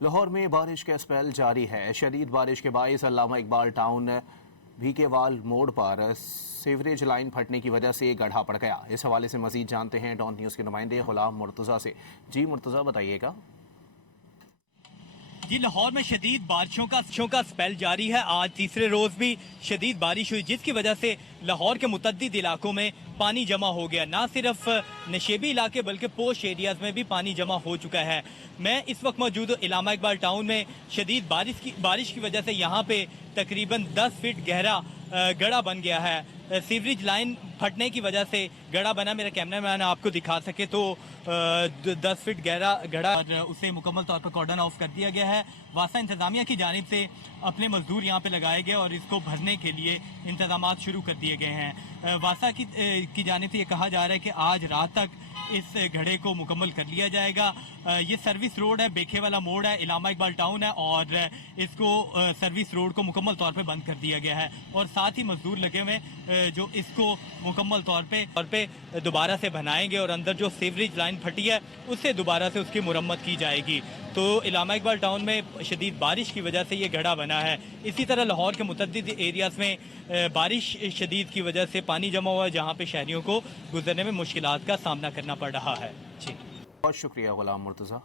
लाहौर में बारिश का स्पेल जारी है। शदीद बारिश के बायस अल्लामा इकबाल टाउन भीकेवाल मोड़ पर सीवरेज लाइन फटने की वजह से गड्ढा पड़ गया। इस हवाले से मजीद जानते हैं डॉन न्यूज़ के नुमाइंदे गुलाम मुर्तज़ा से। जी मुर्तज़ा, बताइएगा। जी, लाहौर में शदीद बारिशों का स्पेल जारी है। आज तीसरे रोज भी शदीद बारिश हुई, जिसकी वजह से लाहौर के मुतअद्दिद इलाकों में पानी जमा हो गया। ना सिर्फ नशेबी इलाके बल्कि पोश एरियाज में भी पानी जमा हो चुका है। मैं इस वक्त मौजूद अल्लामा इकबाल टाउन में। शदीद बारिश की वजह से यहाँ पे तकरीबन 10 फीट गहरा गड्ढा बन गया है। सीवरेज लाइन फटने की वजह से गड्ढा बना। मेरा कैमरामैन आपको दिखा सके तो 10 फीट गहरा गड्ढा, और उसे मुकम्मल तौर पर कॉर्डन ऑफ कर दिया गया है। वासा इंतजामिया की जानिब से अपने मजदूर यहाँ पे लगाए गए और इसको भरने के लिए इंतजाम शुरू कर दिए गए हैं। वासा की जानिब से ये कहा जा रहा है कि आज रात तक इस गड्ढे को मुकम्मल कर लिया जाएगा। ये सर्विस रोड है, बेखे वाला मोड़ है, अल्लामा इकबाल टाउन है, और इसको सर्विस रोड को मुकम्मल तौर पे बंद कर दिया गया है। और साथ ही मजदूर लगे हुए जो इसको मुकम्मल तौर पे दोबारा से बनाएंगे और अंदर जो सीवरेज लाइन फटी है उससे दोबारा से उसकी मुरम्मत की जाएगी। तो अल्लामा इकबाल टाउन में शदीद बारिश की वजह से ये गड्ढा बना है। इसी तरह लाहौर के मुतअद्दिद एरियाज़ में बारिश शदीद की वजह से पानी जमा हुआ है, जहाँ पे शहरियों को गुजरने में मुश्किलात का सामना करना पड़ रहा है। जी, बहुत शुक्रिया गुलाम मुर्तज़ा।